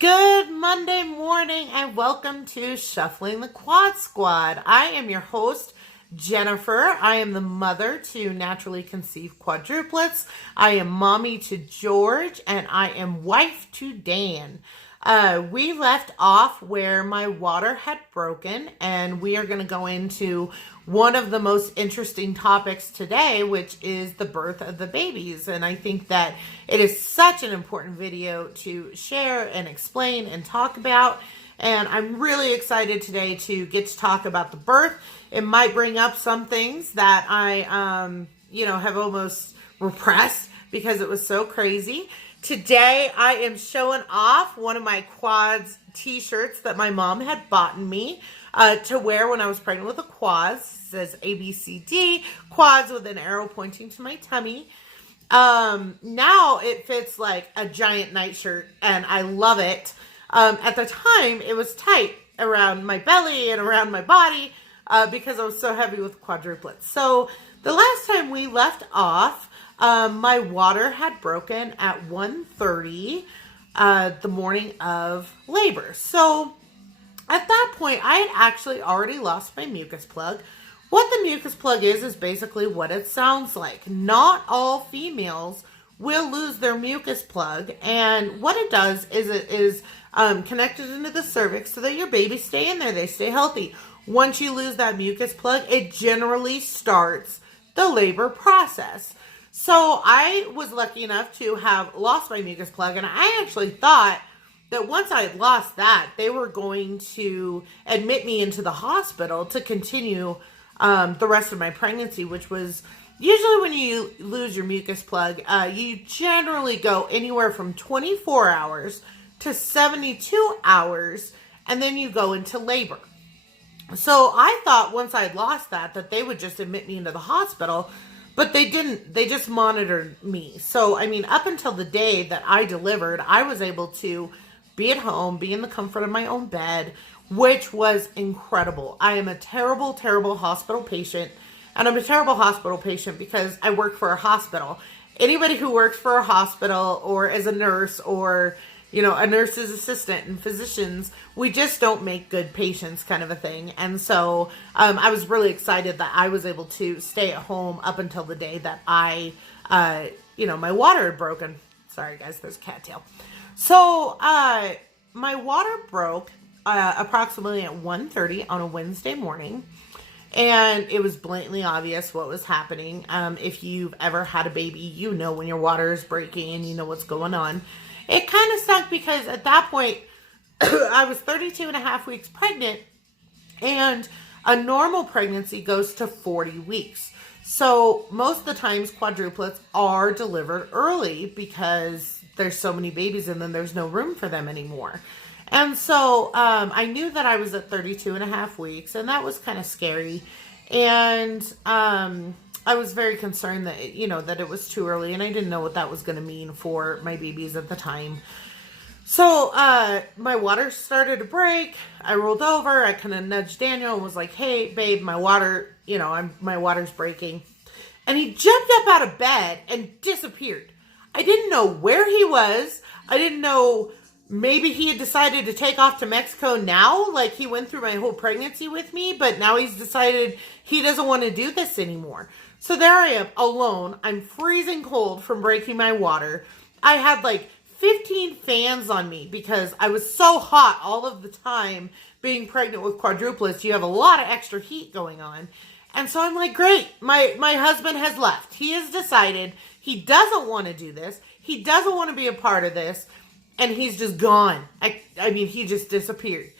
Good Monday morning and welcome to Shuffling the Quad Squad. I am your host, Jennifer. I am the mother to naturally conceived quadruplets. I am mommy to George and I am wife to Dan. We left off where my water had broken, and we are going to go into one of the most interesting topics today, which is the birth of the babies. And I think that it is such an important video to share and explain and talk about. And I'm really excited today to get to talk about the birth. It might bring up some things that I, have almost repressed because it was so crazy. Today, I am showing off one of my quads t-shirts that my mom had bought me to wear when I was pregnant with a quads. It says ABCD, quads with an arrow pointing to my tummy. Now it fits like a giant nightshirt and I love it. At the time, it was tight around my belly and around my body because I was so heavy with quadruplets. So the last time we left off, my water had broken at 1:30 the morning of labor. So at that point, I had actually already lost my mucus plug. What the mucus plug is basically what it sounds like. Not all females will lose their mucus plug. And what it does is it is connected into the cervix so that your babies stay in there. They stay healthy. Once you lose that mucus plug, it generally starts the labor process. So I was lucky enough to have lost my mucus plug, and I actually thought that once I had lost that, they were going to admit me into the hospital to continue the rest of my pregnancy, which was usually when you lose your mucus plug, you generally go anywhere from 24 hours to 72 hours, and then you go into labor. So I thought once I had lost that they would just admit me into the hospital. But they didn't. They just monitored me. So, up until the day that I delivered, I was able to be at home, be in the comfort of my own bed, which was incredible. I am a terrible, terrible hospital patient. And I'm a terrible hospital patient because I work for a hospital. Anybody who works for a hospital or as a nurse or, a nurse's assistant and physicians, we just don't make good patients kind of a thing. And so I was really excited that I was able to stay at home up until the day that my water had broken. Sorry guys, there's a cattail. So my water broke approximately at 1:30 on a Wednesday morning. And it was blatantly obvious what was happening. If you've ever had a baby, you know when your water is breaking and you know what's going on. It kind of sucked because at that point, I was 32 and a half weeks pregnant, and a normal pregnancy goes to 40 weeks. So most of the times quadruplets are delivered early because there's so many babies and then there's no room for them anymore. And so I knew that I was at 32 and a half weeks, and that was kind of scary. And I was very concerned that, that it was too early, and I didn't know what that was going to mean for my babies at the time. So my water started to break. I rolled over. I kind of nudged Daniel and was like, "Hey, babe, my water, my water's breaking." And he jumped up out of bed and disappeared. I didn't know where he was. I didn't know. Maybe he had decided to take off to Mexico now, like he went through my whole pregnancy with me, but now he's decided he doesn't want to do this anymore. So there I am, alone. I'm freezing cold from breaking my water. I had like 15 fans on me because I was so hot all of the time being pregnant with quadruplets. You have a lot of extra heat going on. And so I'm like, great, my husband has left. He has decided he doesn't want to do this. He doesn't want to be a part of this. And he's just gone. He just disappeared.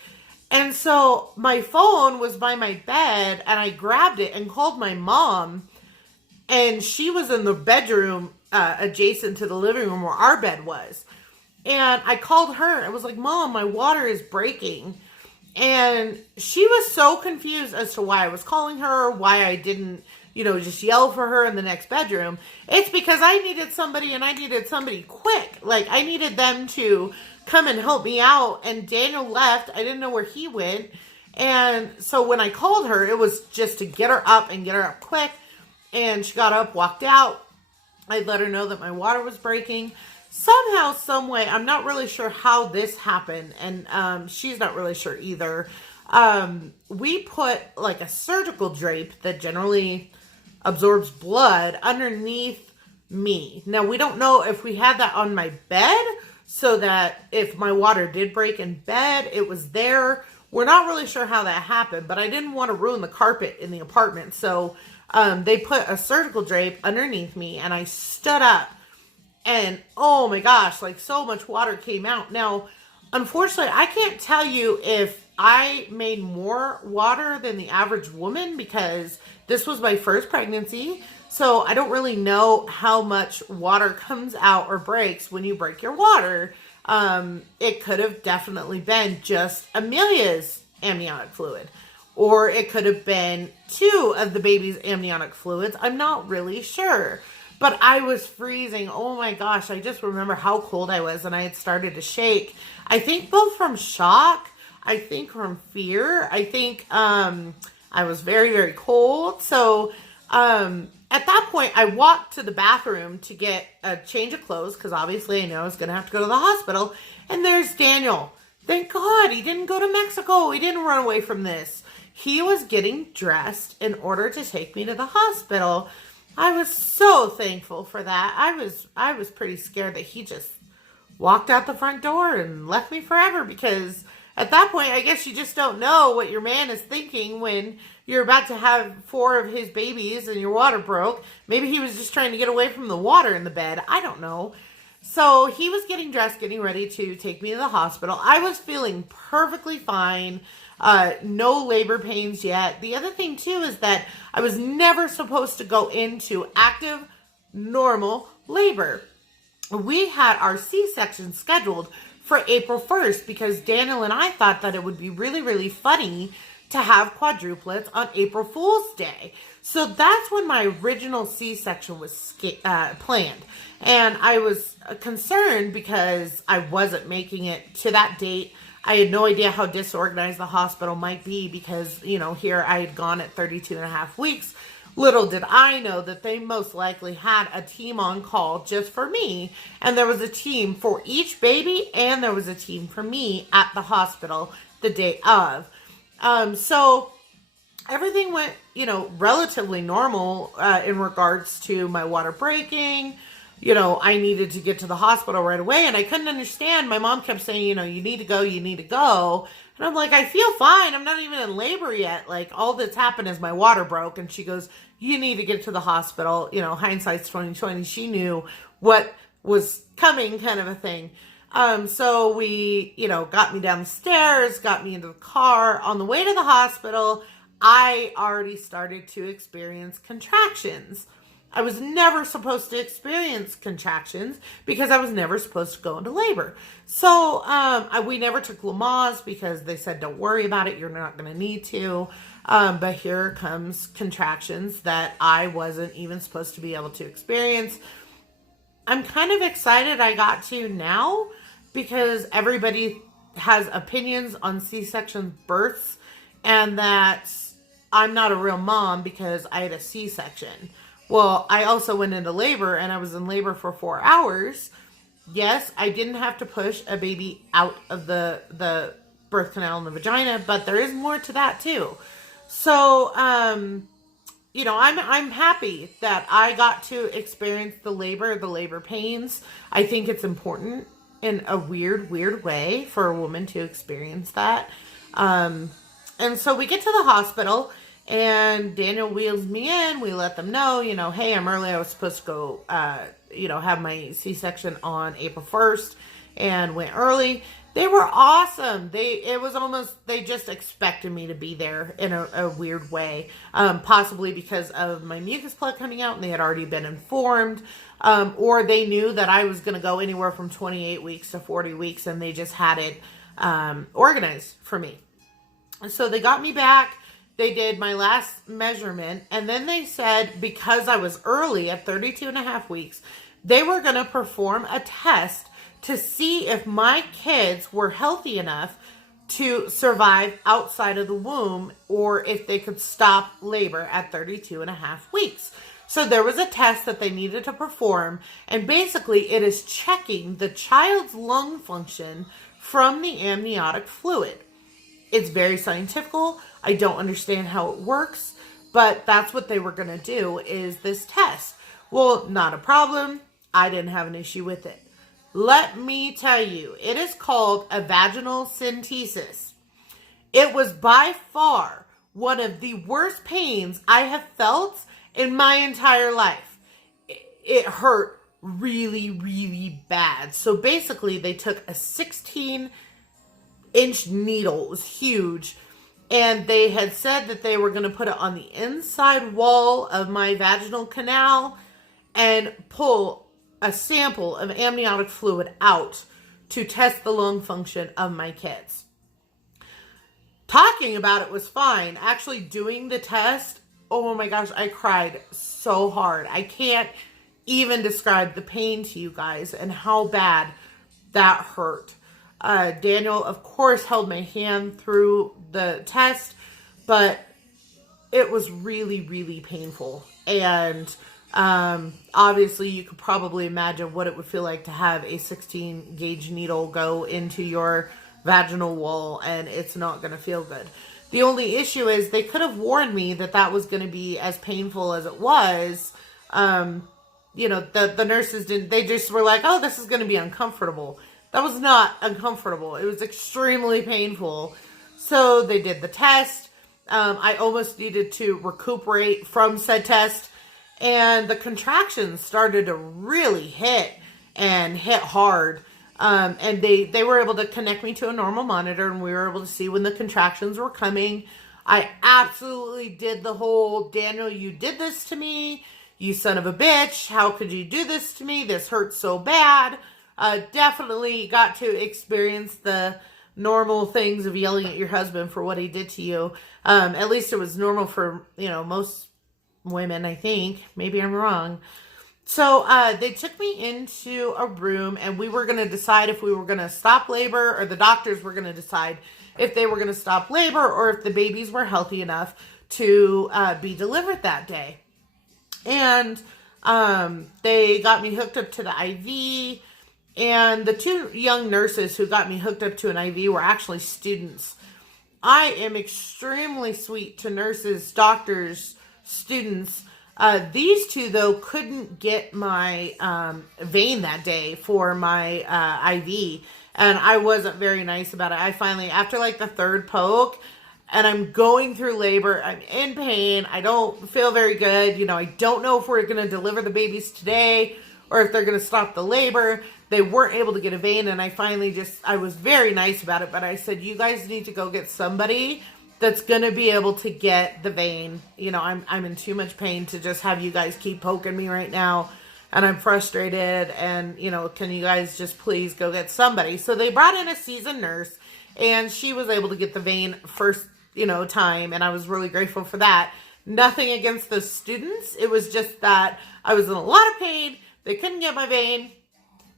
And so my phone was by my bed, and I grabbed it and called my mom. And she was in the bedroom adjacent to the living room where our bed was. And I called her. I was like, "Mom, my water is breaking." And she was so confused as to why I was calling her, why I didn't, just yell for her in the next bedroom. It's because I needed somebody, and I needed somebody quick. Like, I needed them to come and help me out. And Daniel left. I didn't know where he went. And so when I called her, it was just to get her up and get her up quick. And she got up, walked out. I let her know that my water was breaking. somehow, some way, I'm not really sure how this happened, and she's not really sure either. We put like a surgical drape that generally absorbs blood underneath me. Now, we don't know if we had that on my bed so that if my water did break in bed, it was there. We're not really sure how that happened, but I didn't want to ruin the carpet in the apartment. So they put a surgical drape underneath me, and I stood up, and oh my gosh, like so much water came out. Now, unfortunately, I can't tell you if I made more water than the average woman because this was my first pregnancy. So I don't really know how much water comes out or breaks when you break your water. It could have definitely been just Amelia's amniotic fluid, or it could have been 2 of the baby's amniotic fluids. I'm not really sure, but I was freezing. Oh my gosh. I just remember how cold I was, and I had started to shake. I think both from shock, I think from fear. I think, I was very, very cold. So, at that point, I walked to the bathroom to get a change of clothes because obviously I know I was going to have to go to the hospital. And there's Daniel. Thank God he didn't go to Mexico. He didn't run away from this. He was getting dressed in order to take me to the hospital. I was so thankful for that. I was pretty scared that he just walked out the front door and left me forever because at that point, I guess you just don't know what your man is thinking when you're about to have 4 of his babies and your water broke. Maybe he was just trying to get away from the water in the bed. I don't know. So he was getting dressed, getting ready to take me to the hospital. I was feeling perfectly fine. No labor pains yet. The other thing too is that I was never supposed to go into active, normal labor. We had our C-section scheduled for April 1st because Daniel and I thought that it would be really, really funny to have quadruplets on April Fool's Day. So that's when my original C-section was planned. And I was concerned because I wasn't making it to that date. I had no idea how disorganized the hospital might be because, you know, here I had gone at 32 and a half weeks. Little did I know that they most likely had a team on call just for me. And there was a team for each baby and there was a team for me at the hospital the day of. So everything went, you know, relatively normal in regards to my water breaking. You know, I needed to get to the hospital right away and I couldn't understand. My mom kept saying, you know, you need to go, you need to go. And I'm like, I feel fine. I'm not even in labor yet. Like, all that's happened is my water broke. And she goes, you need to get to the hospital. You know, hindsight's 20/20. She knew what was coming, kind of a thing. So we, you know, got me down the stairs, got me into the car. On the way to the hospital, I already started to experience contractions. I was never supposed to experience contractions because I was never supposed to go into labor. So we never took Lamaze because they said, don't worry about it. You're not going to need to. But here comes contractions that I wasn't even supposed to be able to experience. I'm kind of excited I got to now because everybody has opinions on C-section births and that I'm not a real mom because I had a C-section. Well, I also went into labor and I was in labor for 4 hours. Yes, I didn't have to push a baby out of the birth canal and the vagina, but there is more to that too. So, you know, I'm happy that I got to experience the labor pains. I think it's important in a weird way for a woman to experience that. And so we get to the hospital and Daniel wheels me in. We let them know, you know, hey, I'm early. I was supposed to go, you know, have my C-section on April 1st and went early. They were awesome. They just expected me to be there in a weird way. Possibly because of my mucus plug coming out and they had already been informed. Or they knew that I was going to go anywhere from 28 weeks to 40 weeks and they just had it organized for me. So they got me back. They did my last measurement. And then they said, because I was early at 32 and a half weeks, they were going to perform a test to see if my kids were healthy enough to survive outside of the womb or if they could stop labor at 32 and a half weeks. So there was a test that they needed to perform, and basically it is checking the child's lung function from the amniotic fluid. It's very scientific. I don't understand how it works, but that's what they were going to do, is this test. Well, not a problem. I didn't have an issue with it. Let me tell you, it is called a vaginal synthesis. It was by far one of the worst pains I have felt in my entire life. It hurt really, really bad. So basically, they took a 16-inch needle. It was huge. And they had said that they were going to put it on the inside wall of my vaginal canal and pull a sample of amniotic fluid out to test the lung function of my kids. Talking about it was fine. Actually doing the test, oh my gosh, I cried so hard. I can't even describe the pain to you guys and how bad that hurt. Daniel, of course, held my hand through the test, but it was really, really painful. And obviously, you could probably imagine what it would feel like to have a 16-gauge needle go into your vaginal wall, and it's not going to feel good. The only issue is they could have warned me that that was going to be as painful as it was. The nurses didn't, they just were like, oh, this is going to be uncomfortable. That was not uncomfortable. It was extremely painful. So they did the test. I almost needed to recuperate from said test. And the contractions started to really hit hard. And they were able to connect me to a normal monitor, and we were able to see when the contractions were coming. I absolutely did the whole, Daniel, you did this to me. You son of a bitch. How could you do this to me? This hurts so bad. Definitely got to experience the normal things of yelling at your husband for what he did to you. At least it was normal for, most women, I think. Maybe I'm wrong. So they took me into a room, and we were going to decide if we were going to stop labor, or the doctors were going to decide if they were going to stop labor or if the babies were healthy enough to be delivered that day. And they got me hooked up to the IV. And the two young nurses who got me hooked up to an IV were actually students. I am extremely sweet to nurses, doctors, students. These two, though, couldn't get my vein that day for my IV. And I wasn't very nice about it. I finally, after like the third poke, and I'm going through labor, I'm in pain, I don't feel very good. I don't know if we're going to deliver the babies today or if they're going to stop the labor. They weren't able to get a vein, and I was very nice about it, but I said, you guys need to go get somebody that's going to be able to get the vein. I'm in too much pain to just have you guys keep poking me right now, and I'm frustrated, and, can you guys just please go get somebody? So they brought in a seasoned nurse, and she was able to get the vein first, time, and I was really grateful for that. Nothing against the students. It was just that I was in a lot of pain. They couldn't get my vein.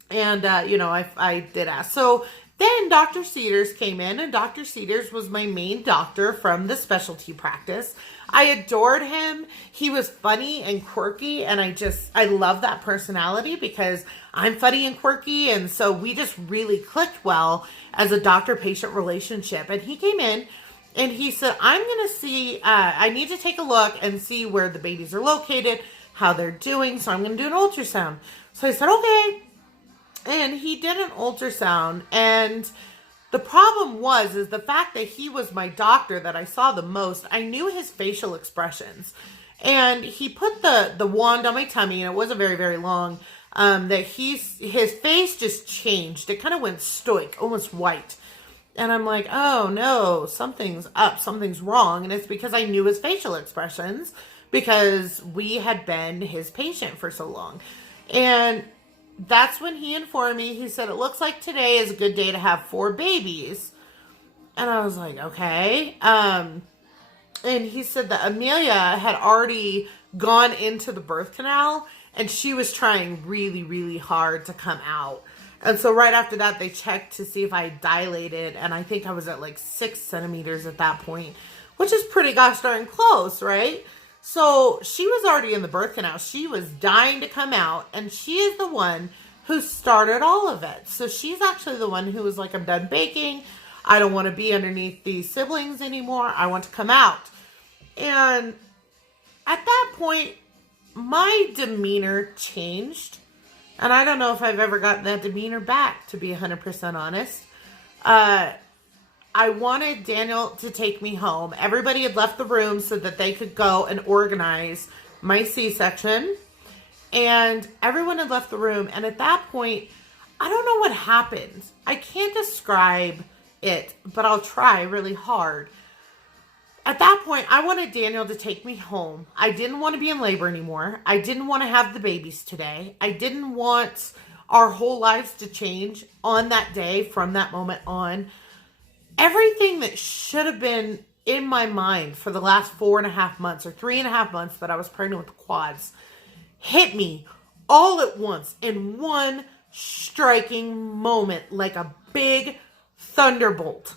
And, I did ask. So then Dr. Cedars came in, and Dr. Cedars was my main doctor from the specialty practice. I adored him. He was funny and quirky, and I love that personality because I'm funny and quirky. And so we just really clicked well as a doctor-patient relationship. And he came in and he said, I'm going to see, I need to take a look and see where the babies are located, how they're doing. So I'm going to do an ultrasound. So I said, okay. And he did an ultrasound, and the problem is the fact that he was my doctor that I saw the most. I knew his facial expressions, and he put the wand on my tummy, and it wasn't very, very long, that his face just changed. It kind of went stoic, almost white. And I'm like, oh no, something's up, something's wrong. And it's because I knew his facial expressions because we had been his patient for so long. And that's when he informed me. He said, it looks like today is a good day to have 4 babies. And I was like, okay. And he said that Amelia had already gone into the birth canal, and she was trying really, really hard to come out. And so right after that, they checked to see if I dilated, and I think I was at like 6 centimeters at that point, which is pretty gosh darn close, right? So she was already in the birth canal. She was dying to come out, and she is the one who started all of it. So she's actually the one who was like, I'm done baking. I don't want to be underneath these siblings anymore. I want to come out. And at that point, my demeanor changed. And I don't know if I've ever gotten that demeanor back, to be 100% honest. I wanted Daniel to take me home. Everybody had left the room so that they could go and organize my C-section. And everyone had left the room. And at that point, I don't know what happened. I can't describe it, but I'll try really hard. At that point, I wanted Daniel to take me home. I didn't want to be in labor anymore. I didn't want to have the babies today. I didn't want our whole lives to change on that day from that moment on. Everything that should have been in my mind for the last 4.5 months or 3.5 months that I was pregnant with quads hit me all at once in one striking moment, like a big thunderbolt.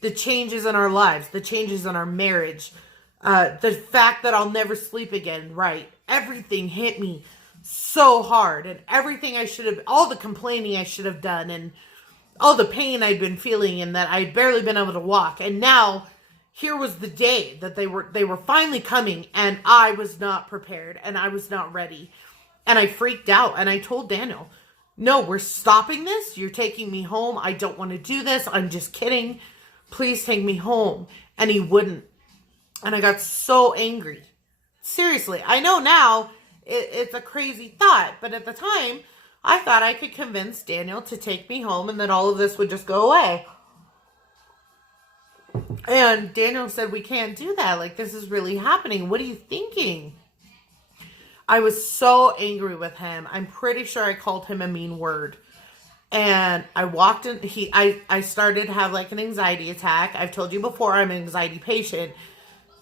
The changes in our lives, the changes in our marriage, the fact that I'll never sleep again, right? Everything hit me so hard, and everything I should have, all the complaining I should have done, and all the pain I'd been feeling, and that I'd barely been able to walk. And now here was the day that they were finally coming, and I was not prepared, and I was not ready. And I freaked out, and I told Daniel, no, we're stopping this. You're taking me home. I don't want to do this. I'm just kidding. Please take me home. And he wouldn't. And I got so angry. Seriously, I know now it's a crazy thought, but at the time, I thought I could convince Daniel to take me home and that all of this would just go away. And Daniel said, we can't do that. Like, this is really happening. What are you thinking? I was so angry with him. I'm pretty sure I called him a mean word. And I walked in, I started to have like an anxiety attack. I've told you before, I'm an anxiety patient.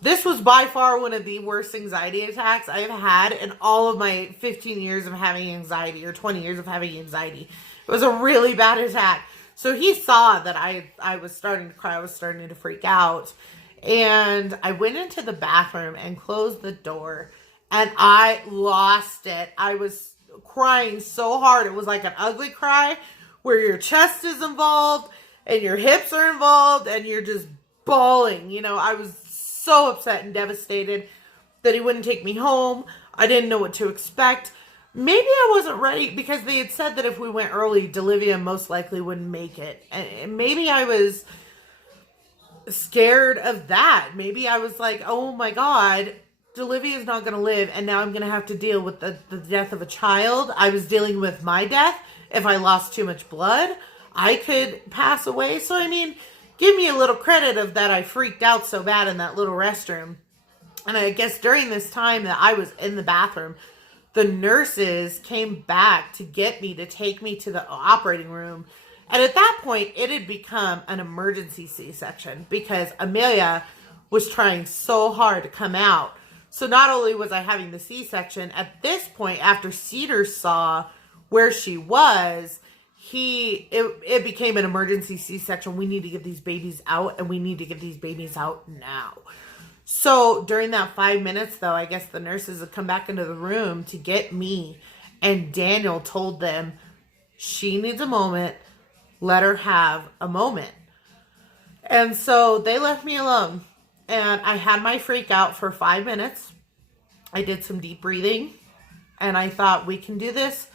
This was by far one of the worst anxiety attacks I have had in all of my 15 years of having anxiety, or 20 years of having anxiety. It was a really bad attack. So he saw that I was starting to cry. I was starting to freak out. And I went into the bathroom and closed the door. And I lost it. I was crying so hard. It was like an ugly cry where your chest is involved and your hips are involved and you're just bawling. You know, I was so upset and devastated that he wouldn't take me home. I didn't know what to expect. Maybe I wasn't ready, because they had said that if we went early, Delivia most likely wouldn't make it. And maybe I was scared of that. Maybe I was like, oh my God, Delivia is not going to live, and now I'm going to have to deal with the death of a child. I was dealing with my death. If I lost too much blood, I could pass away. So, I mean, give me a little credit of that I freaked out so bad in that little restroom. And I guess during this time that I was in the bathroom, the nurses came back to get me, to take me to the operating room. And at that point, it had become an emergency C-section because Amelia was trying so hard to come out. So not only was I having the C-section, at this point, after Cedar saw where she was, it became an emergency C-section. We need to get these babies out, and we need to get these babies out now. So during that 5 minutes, though, I guess the nurses had come back into the room to get me, and Daniel told them, she needs a moment. Let her have a moment. And so they left me alone. And I had my freak out for 5 minutes. I did some deep breathing. And I thought, we can do this.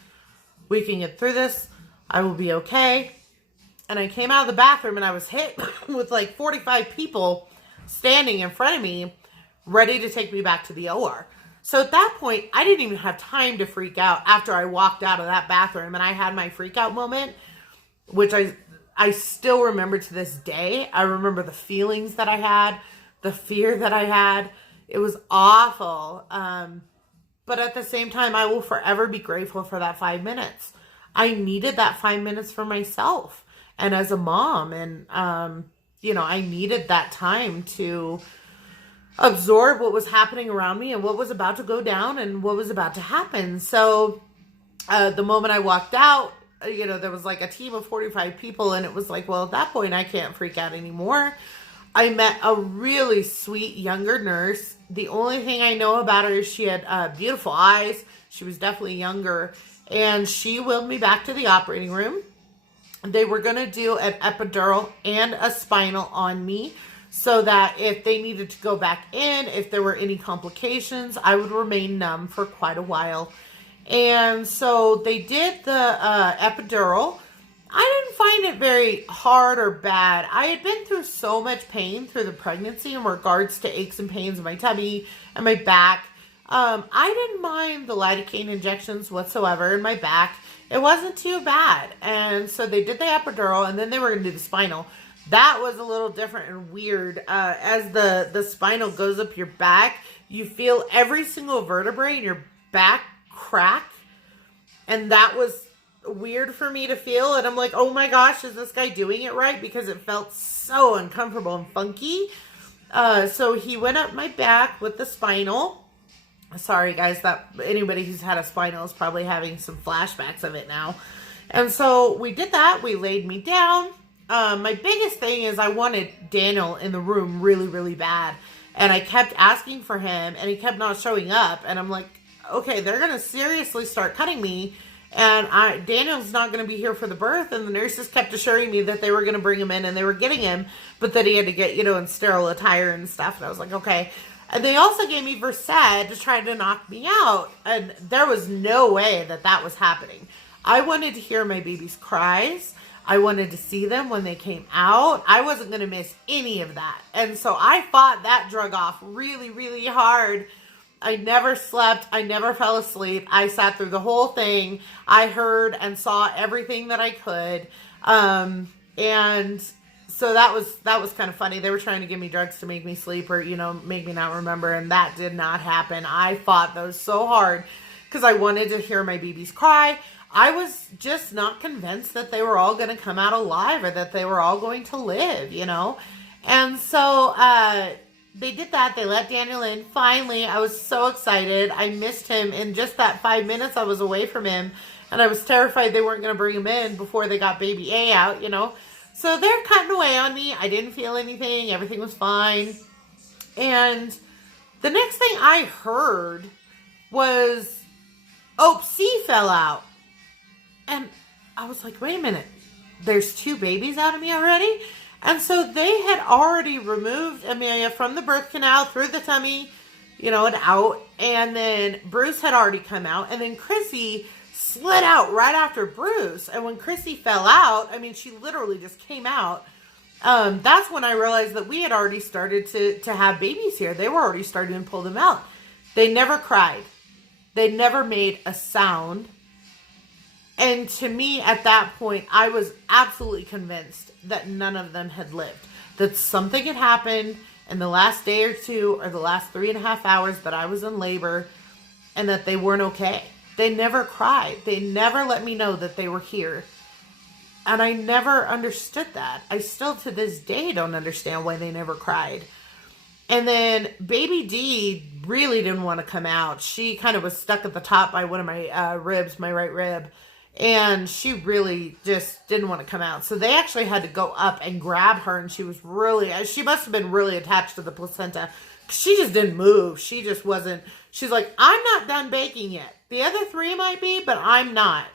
We can get through this. I will be okay. And I came out of the bathroom and I was hit with like 45 people standing in front of me, ready to take me back to the OR. So at that point, I didn't even have time to freak out after I walked out of that bathroom. And I had my freak out moment, which I still remember to this day. I remember the feelings that I had, the fear that I had. It was awful. But at the same time, I will forever be grateful for that 5 minutes. I needed that 5 minutes for myself and as a mom. And, I needed that time to absorb what was happening around me and what was about to go down and what was about to happen. So the moment I walked out, there was like a team of 45 people, and it was like, well, at that point, I can't freak out anymore. I met a really sweet younger nurse. The only thing I know about her is she had beautiful eyes. She was definitely younger. And she wheeled me back to the operating room. They were going to do an epidural and a spinal on me so that if they needed to go back in, if there were any complications, I would remain numb for quite a while. And so they did the epidural. I didn't find it very hard or bad. I had been through so much pain through the pregnancy in regards to aches and pains in my tummy and my back. I didn't mind the lidocaine injections whatsoever in my back. It wasn't too bad. And so they did the epidural, and then they were going to do the spinal. That was a little different and weird. As the spinal goes up your back, you feel every single vertebrae in your back crack. And that was weird for me to feel. And I'm like, oh my gosh, is this guy doing it right? Because it felt so uncomfortable and funky. So he went up my back with the spinal. Sorry guys, that anybody who's had a spinal is probably having some flashbacks of it now. And so we did that. We laid me down. My biggest thing is I wanted Daniel in the room really, really bad. And I kept asking for him, and he kept not showing up. And I'm like, okay, they're going to seriously start cutting me. And Daniel's not going to be here for the birth. And the nurses kept assuring me that they were going to bring him in and they were getting him, but that he had to get, in sterile attire and stuff. And I was like, okay. And they also gave me Versed to try to knock me out. And there was no way that that was happening. I wanted to hear my baby's cries. I wanted to see them when they came out. I wasn't going to miss any of that. And so I fought that drug off really, really hard. I never slept. I never fell asleep. I sat through the whole thing. I heard and saw everything that I could. And so that was kind of funny. They were trying to give me drugs to make me sleep or, make me not remember. And that did not happen. I fought those so hard because I wanted to hear my babies cry. I was just not convinced that they were all going to come out alive or that they were all going to live, And so they did that. They let Daniel in. Finally, I was so excited. I missed him in just that 5 minutes I was away from him. And I was terrified they weren't going to bring him in before they got baby A out, So they're cutting away on me. I didn't feel anything. Everything was fine. And the next thing I heard was, C fell out. And I was like, wait a minute. There's 2 babies out of me already? And so they had already removed Amelia from the birth canal through the tummy, and out. And then Bruce had already come out. And then Chrissy slid out right after Bruce. And when Chrissy fell out, she literally just came out. That's when I realized that we had already started to have babies here. They were already starting to pull them out. They never cried. They never made a sound. And to me, at that point, I was absolutely convinced that none of them had lived. That something had happened in the last day or 2 or the last 3.5 hours that I was in labor and that they weren't okay. They never cried. They never let me know that they were here. And I never understood that. I still to this day don't understand why they never cried. And then baby D really didn't want to come out. She kind of was stuck at the top by one of my ribs, my right rib. And she really just didn't want to come out. So they actually had to go up and grab her. And she must have been really attached to the placenta. She just didn't move. She just wasn't. She's like, I'm not done baking yet. The other 3 might be, but I'm not.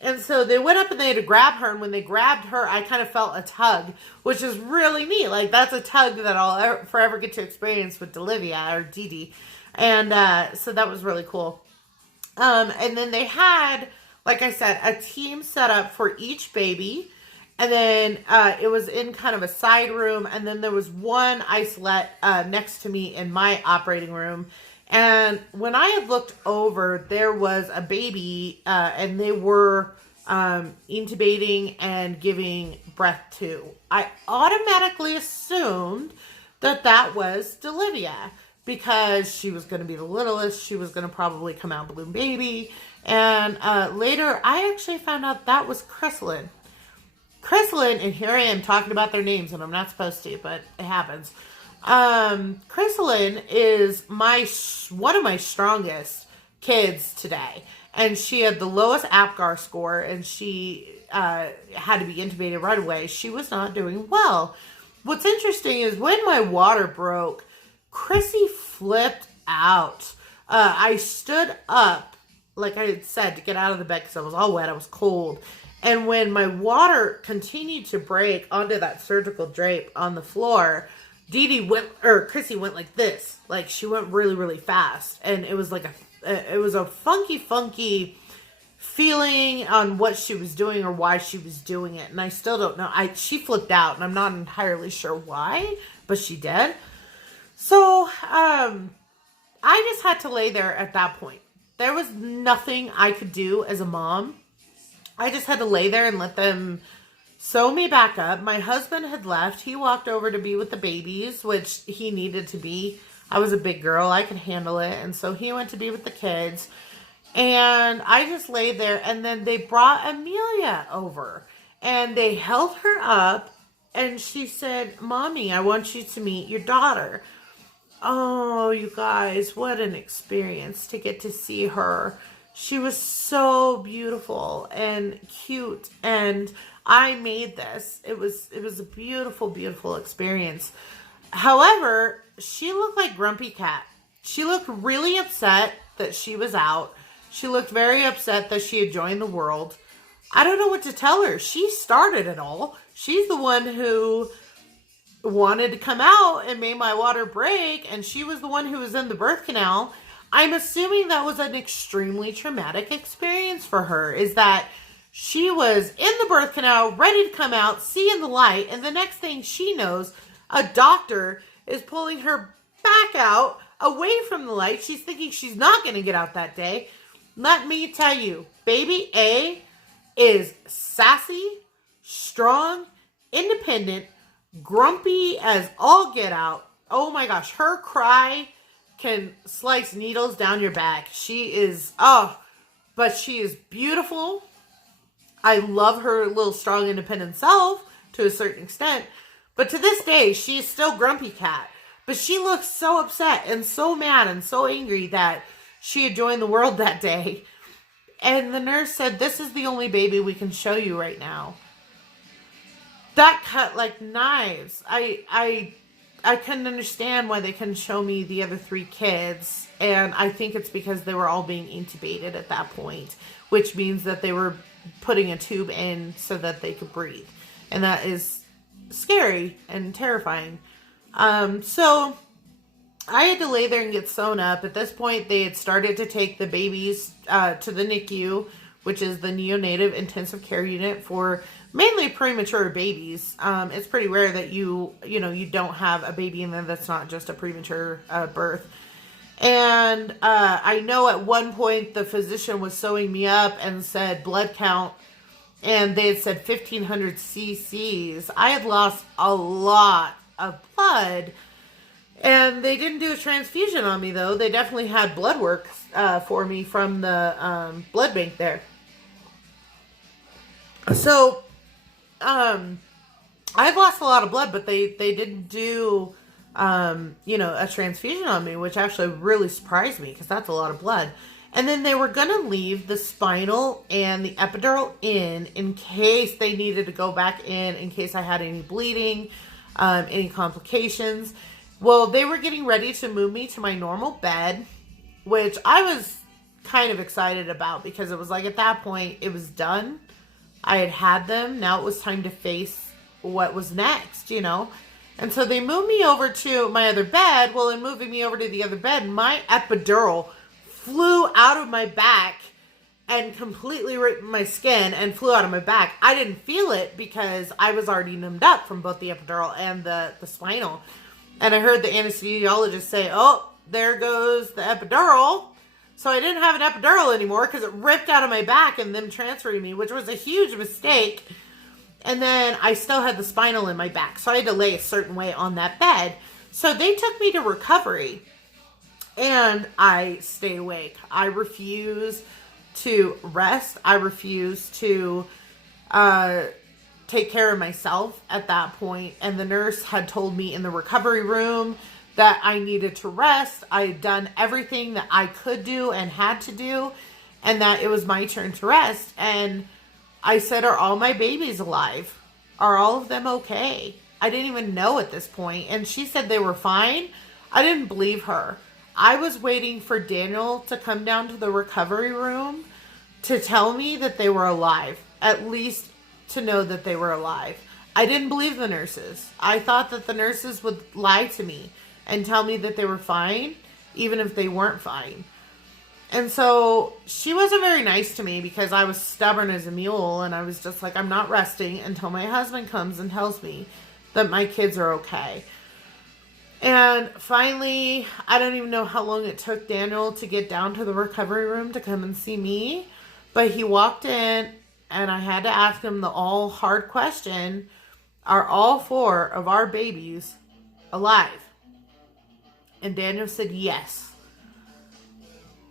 And so they went up and they had to grab her. And when they grabbed her, I kind of felt a tug, which is really neat. Like, that's a tug that I'll forever get to experience with Delivia or Didi. And so that was really cool. And then they had, like I said, a team set up for each baby. And then it was in kind of a side room. And then there was one isolette next to me in my operating room. And when I had looked over, there was a baby and they were intubating and giving breath to. I automatically assumed that was Delivia because she was going to be the littlest. She was going to probably come out balloon baby. And later, I actually found out that was Chrysalin. Chrysalin, and here I am talking about their names, and I'm not supposed to, but it happens. Chrysalin is one of my strongest kids today. And she had the lowest APGAR score, and she had to be intubated right away. She was not doing well. what's interesting is when my water broke, Chrissy flipped out. I stood up, like I had said, to get out of the bed because I was all wet. I was cold. And when my water continued to break onto that surgical drape on the floor, Chrissy went like this. Like, she went really, really fast. And it was like it was a funky feeling on what she was doing or why she was doing it. And I still don't know. She flipped out, and I'm not entirely sure why, but she did. So, I just had to lay there at that point. There was nothing I could do as a mom. I just had to lay there and let them sew me back up. My husband had left. He walked over to be with the babies, which he needed to be. I was a big girl. I could handle it. And so he went to be with the kids. And I just laid there. And then they brought Amelia over. And they held her up. And she said, "Mommy, I want you to meet your daughter." Oh, you guys, what an experience to get to see her. She was so beautiful and cute, and I made this. It was a beautiful, beautiful experience. However, she looked like Grumpy Cat. She looked really upset that she was out. She looked very upset that she had joined the world. I don't know what to tell her. She started it all. She's the one who wanted to come out and made my water break, and she was the one who was in the birth canal. I'm assuming that was an extremely traumatic experience for her, is that she was in the birth canal, ready to come out, seeing the light, and the next thing she knows, a doctor is pulling her back out, away from the light. She's thinking she's not going to get out that day. Let me tell you, baby A is sassy, strong, independent, grumpy as all get out. Oh my gosh, her cry can slice needles down your back. She is, but she is beautiful. I love her little strong, independent self to a certain extent. But to this day, she is still Grumpy Cat. But she looks so upset and so mad and so angry that she had joined the world that day. And the nurse said, "This is the only baby we can show you right now." That cut like knives. I couldn't understand why they couldn't show me the other 3 kids. And I think it's because they were all being intubated at that point, which means that they were putting a tube in so that they could breathe. And that is scary and terrifying. So I had to lay there and get sewn up. At this point, they had started to take the babies to the NICU, which is the neonatal intensive care unit for mainly premature babies. It's pretty rare that you don't have a baby in there that's not just a premature birth. And I know at one point the physician was sewing me up and said blood count, and they had said 1,500 cc's. I had lost a lot of blood, and they didn't do a transfusion on me, though. They definitely had blood work for me from the blood bank there. So I've lost a lot of blood, but they didn't do, a transfusion on me, which actually really surprised me because that's a lot of blood. And then they were going to leave the spinal and the epidural in case they needed to go back in case I had any bleeding, any complications. Well, they were getting ready to move me to my normal bed, which I was kind of excited about because it was like at that point it was done. I had them. Now it was time to face what was next, And so they moved me over to my other bed. Well, in moving me over to the other bed, my epidural flew out of my back and completely ripped my skin and flew out of my back. I didn't feel it because I was already numbed up from both the epidural and the spinal. And I heard the anesthesiologist say, "Oh, there goes the epidural." So I didn't have an epidural anymore because it ripped out of my back and them transferring me, which was a huge mistake. And then I still had the spinal in my back. So I had to lay a certain way on that bed. So they took me to recovery. And I stayed awake. I refused to rest. I refused to take care of myself at that point. And the nurse had told me in the recovery room that I needed to rest. I had done everything that I could do and had to do, and that it was my turn to rest. And I said, "Are all my babies alive? Are all of them okay?" I didn't even know at this point. And she said they were fine. I didn't believe her. I was waiting for Daniel to come down to the recovery room to tell me that they were alive. At least to know that they were alive. I didn't believe the nurses. I thought that the nurses would lie to me and tell me that they were fine, even if they weren't fine. And so she wasn't very nice to me because I was stubborn as a mule, and I was just like, I'm not resting until my husband comes and tells me that my kids are okay. And finally, I don't even know how long it took Daniel to get down to the recovery room to come and see me, but he walked in and I had to ask him the all hard question, are all 4 of our babies alive? And Daniel said yes.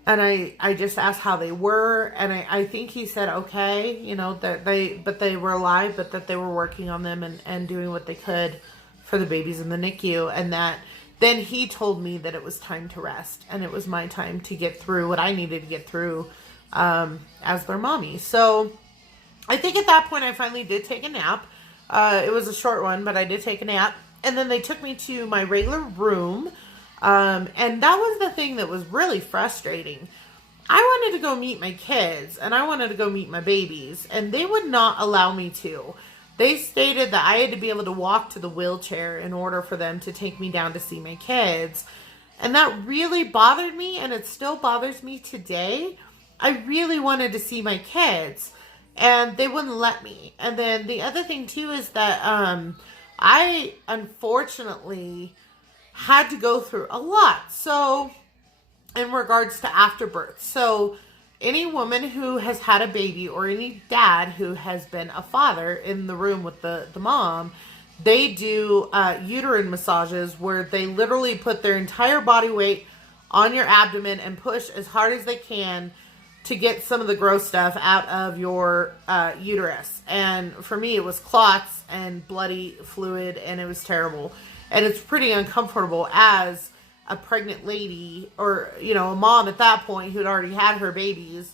And I just asked how they were, and I think he said okay, you know, that they were alive, but that they were working on them and doing what they could for the babies in the NICU, and that then he told me that it was time to rest, and it was my time to get through what I needed to get through as their mommy. So I think at that point I finally did take a nap. It was a short one, but I did take a nap, and then they took me to my regular room. And that was the thing that was really frustrating. I wanted to go meet my kids, and I wanted to go meet my babies, and they would not allow me to. They stated that I had to be able to walk to the wheelchair in order for them to take me down to see my kids. And that really bothered me, and it still bothers me today. I really wanted to see my kids, and they wouldn't let me. And then the other thing too is that I unfortunately had to go through a lot. So in regards to afterbirth. So any woman who has had a baby, or any dad who has been a father in the room with the mom, they do uterine massages where they literally put their entire body weight on your abdomen and push as hard as they can to get some of the gross stuff out of your uterus. And for me, it was clots and bloody fluid, and it was terrible. And it's pretty uncomfortable as a pregnant lady, or, you know, a mom at that point who'd already had her babies,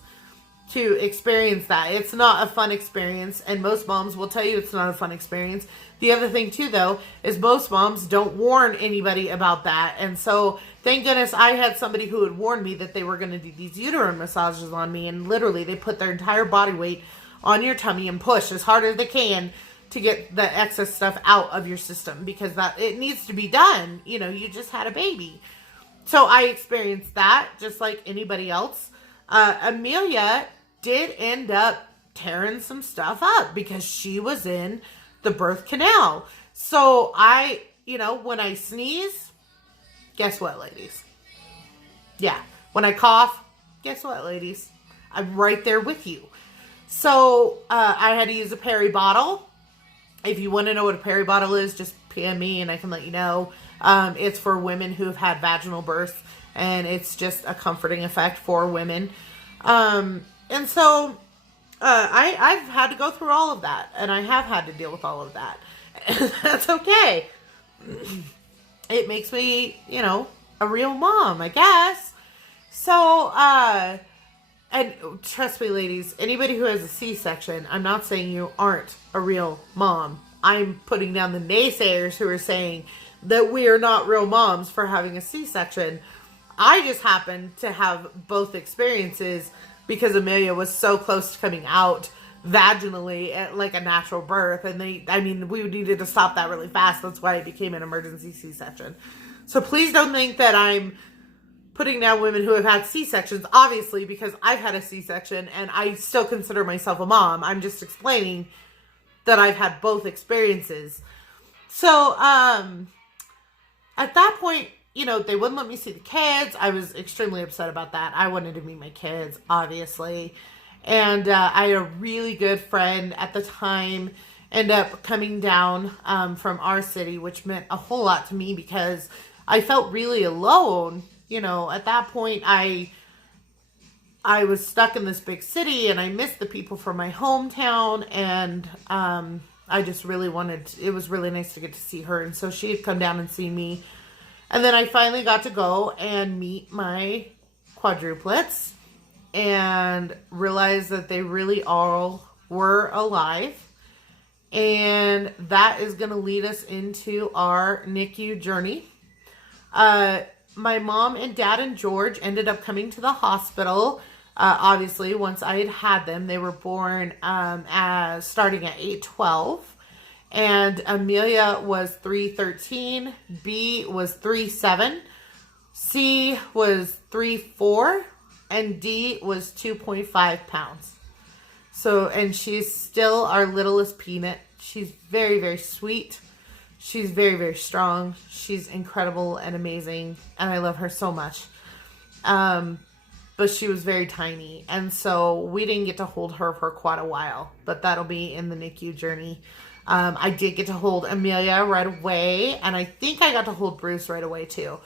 to experience that. It's not a fun experience, and most moms will tell you it's not a fun experience. The other thing too, though, is most moms don't warn anybody about that. And so thank goodness I had somebody who had warned me that they were going to do these uterine massages on me, and literally they put their entire body weight on your tummy and push as hard as they can to get the excess stuff out of your system, because that it needs to be done. You know, you just had a baby. So I experienced that just like anybody else. Amelia did end up tearing some stuff up because she was in the birth canal. So I, you know, when I sneeze, guess what, ladies? Yeah. When I cough, guess what, ladies? I'm right there with you. So I had to use a peri bottle. If you want to know what a peri bottle is, just PM me and I can let you know. It's for women who have had vaginal birth, and it's just a comforting effect for women. And so I've had to go through all of that, and I have had to deal with all of that. And that's okay. It makes me, you know, a real mom, I guess. So, and trust me, ladies, anybody who has a C-section, I'm not saying you aren't a real mom. I'm putting down the naysayers who are saying that we are not real moms for having a C-section. I just happened to have both experiences because Amelia was so close to coming out vaginally at like a natural birth. And we needed to stop that really fast. That's why it became an emergency C-section. So please don't think that I'm putting down women who have had C-sections, obviously, because I've had a C-section and I still consider myself a mom. I'm just explaining that I've had both experiences. So, at that point, you know, they wouldn't let me see the kids. I was extremely upset about that. I wanted to meet my kids, obviously. And I had a really good friend at the time end up coming down from our city, which meant a whole lot to me because I felt really alone. You know, at that point, I was stuck in this big city, and I missed the people from my hometown, and I just really it was really nice to get to see her, and so she had come down and seen me, and then I finally got to go and meet my quadruplets, and realize that they really all were alive, And that is going to lead us into our NICU journey. My mom and dad and George ended up coming to the hospital. Obviously, once I had them, they were born starting at 8:12. And Amelia was 3:13, B was 3:7, C was 3:4, and D was 2.5 pounds. So, and she's still our littlest peanut. She's very, very sweet. She's very, very strong. She's incredible and amazing, and I love her so much. But she was very tiny, and so we didn't get to hold her for quite a while, but that'll be in the NICU journey. I did get to hold Amelia right away, and I think I got to hold Bruce right away too.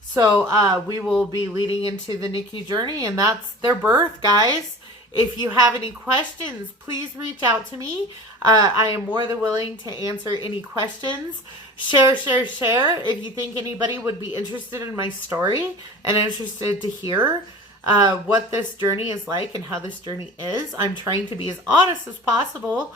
So we will be leading into the NICU journey, and that's their birth, guys. If you have any questions, please reach out to me. I am more than willing to answer any questions. Share. If you think anybody would be interested in my story and interested to hear what this journey is like and how this journey is, I'm trying to be as honest as possible.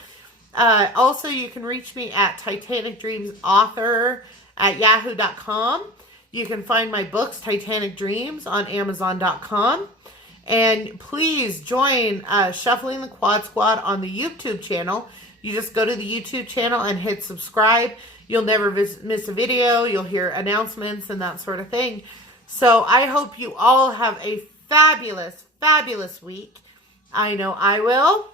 Also, you can reach me at Titanic Dreams Author at yahoo.com. You can find my books, Titanic Dreams, on Amazon.com. And please join Shuffling the Quad Squad on the YouTube channel. You just go to the YouTube channel and hit subscribe. You'll never miss a video. You'll hear announcements and that sort of thing. So I hope you all have a fabulous, fabulous week. I know I will.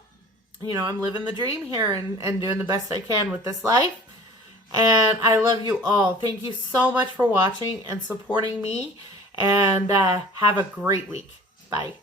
You know, I'm living the dream here and doing the best I can with this life. And I love you all. Thank you so much for watching and supporting me. And have a great week. Bye.